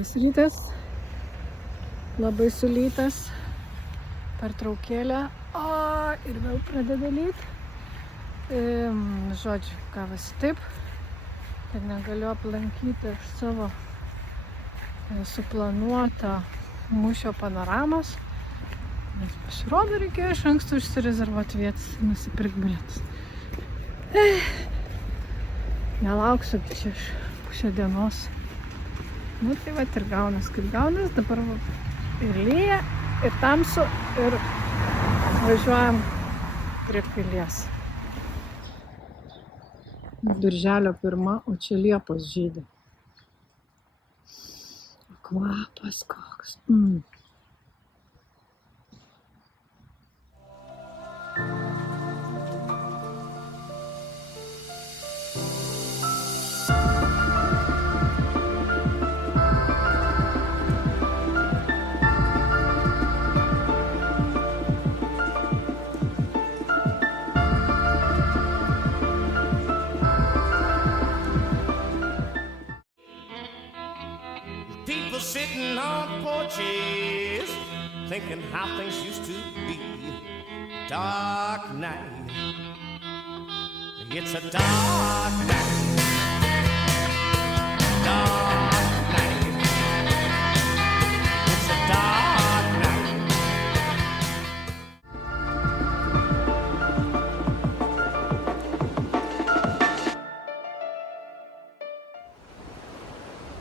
Labas rytas, labai sulytas, pertraukėlė, ir vėl pradeda lyt. Žodžiu, gavosi taip, kad negaliu aplankyti savo suplanuotą mūšio panoramos, nes pasirodo reikėjo iš anksto užsirezervuoti vietas ir nusipirkti bilietus. Nelauksiu čia pusę dienos. Nu tai vat ir gaunas kaip gaunas, dabar ir lyja, ir tamsu, ir važiuojam prie pilies. Birželio 1, o čia liepos žydi. Kvapas koks. People sitting on porches, thinking how things used to be. Dark night, it's a dark night. Dark night, it's a dark night.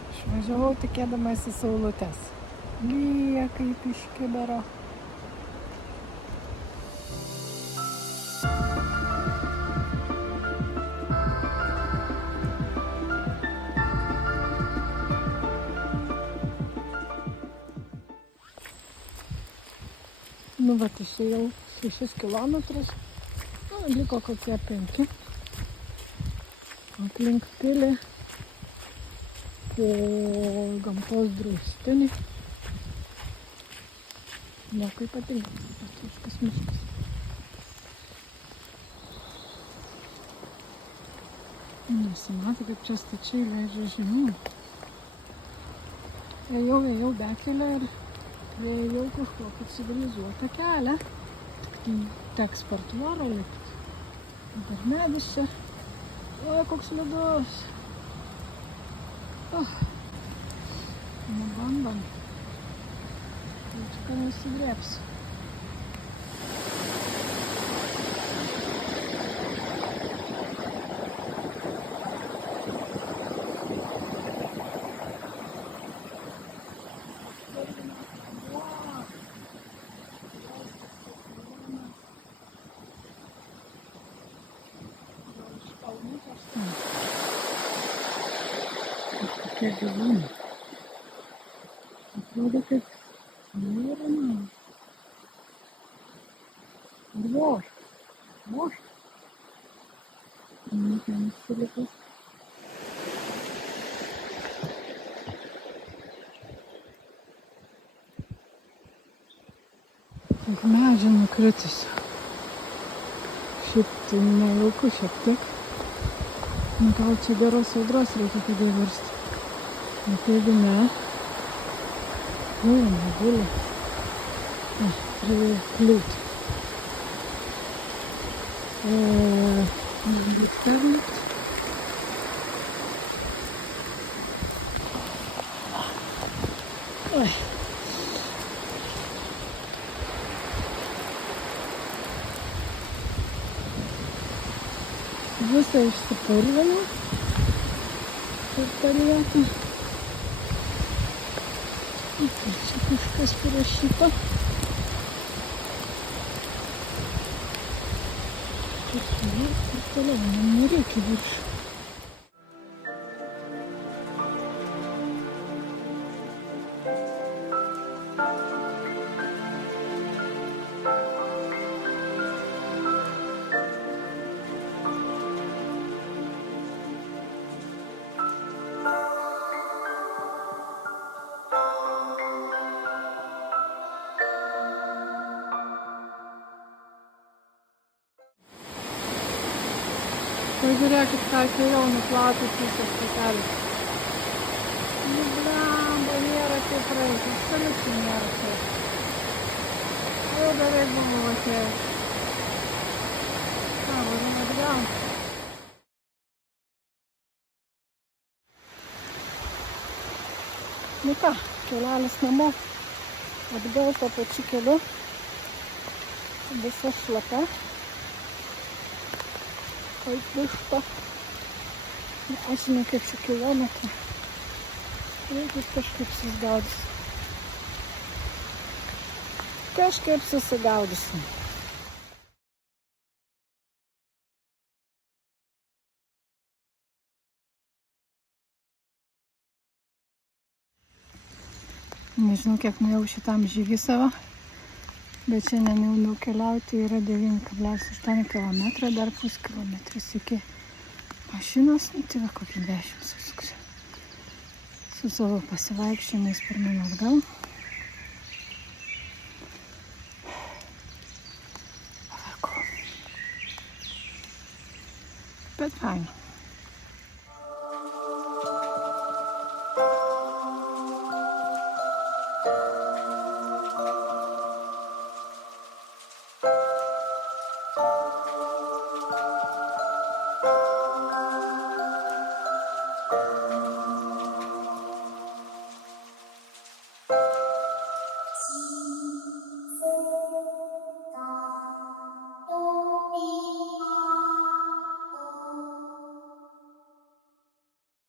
Išvažiavau tikėdamasi saulutės. Lyja kaip iš kibiro. Nu vat išėjau 6 kilometrus. Liko kokie 5. Aplink pilį. Po gamtos draustinį. Nieko ypatingo, viskas miškas. Nesimato, kaip čia stačiai leidžia žemyn. Ėjau bekelę ir priėjau kažkokį civilizuotą kelią. Tik tai teks per tvorą lipti. Dabar medis čia. O, koks ledus. Bandom. Čia nusidrėpsiu. Kokie gyvūnai. Atrodo, kaip nėra. Voš. Ten įsilikas. Ant medžio nukritus. Šiaip tai nejauku šiek tiek. Gal čia geros audros reikia, kad jie virsti. Bet jeigu ne, neguli. Pradėjo kliūti. Būt perlipt. Visą išsipurvinau. Ir palieka. Čia kažkas parašyta. Ir toliau, man nereikia virš. Pažiūrėkit, ką atėjau nuplauti pusės patelį. Nu, blemba, jau praeiti, absoliučiai nėra taip. Jau beveik buvau atėjęs. Ką, varom atgal. Nu ką, kelelis namo. Atgal to pačiu keliu. Visa šlapia. Kaip višta. Nežinau, kaip šių kilometrų. Reikia kažkaip susigaudysim. Kažkaip susigaudysim. Nežinau, kiek nuėjau šitam žygį savo, bet šiandien jau nukeliauti yra 9,8 km, dar puskilometris iki mašinos, tai va kokį 10 susuksiu. Su savo pasivaikščiojimais per mane atgal. Pavargau. Bet faina.